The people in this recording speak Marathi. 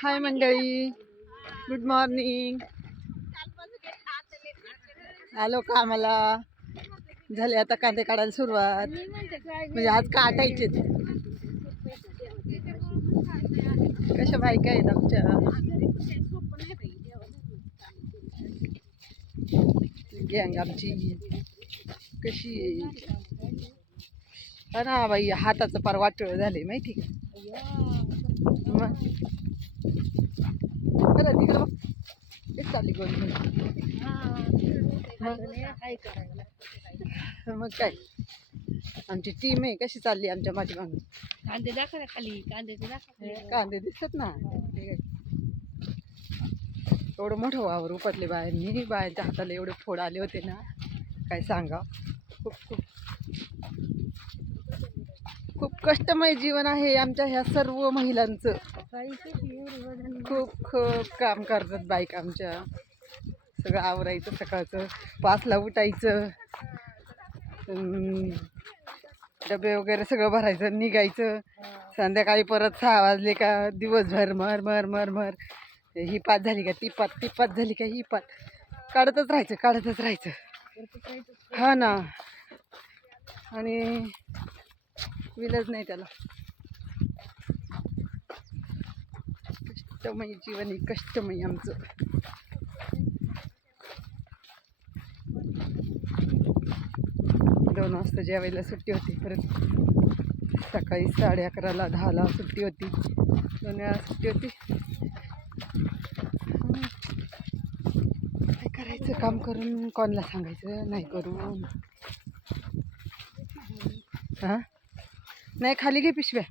हाय मंडळी, गुड मॉर्निंग. आलो कामाला. झाले आता कांदे काढायला सुरुवात. म्हणजे आज काटायचे. कशा बायका आहेत आमच्या. गँग आमची कशी आहे ना बाई. हाताचं पार वाटोळ झाले माहिती का. मग खरं तिकडं बघ तेच चालली गोल. मग काय आमची टीम आहे कशी चालली आमच्या पाठीमागे. कांदे दाखवा खाली. कांदे दिसतात ना. एवढं मोठं वावर उपटले बायांनी. बायांच्या हाताला एवढे फोड आले होते ना काय सांगा. खूप खूप खूप कष्टमय जीवन आहे आमच्या ह्या सर्व महिलांचं. खूप खूप काम करतात बायका आमच्या. सगळं आवरायचं, सकाळचं 5ला उठायचं, डबे वगैरे सगळं भरायचं, निघायचं. संध्याकाळी परत 6 वाजले का दिवसभर मर मर मर मर. ही पात झाली का ती पात, ती पात झाली का ही पात. काढतच राहायचं. हा ना. आणि विलच नाही त्याला. कष्टमयी जीवन आहे, कष्टमयी आमचं. दोन वाजता जेवायला सुट्टी होती. परत सकाळी 11:30ला 10ला सुट्टी होती. 2 वेळा सुट्टी होती. काय करायचं काम करून कोणाला सांगायचं नाही करून. हा नाही खाली घे पिशव्या.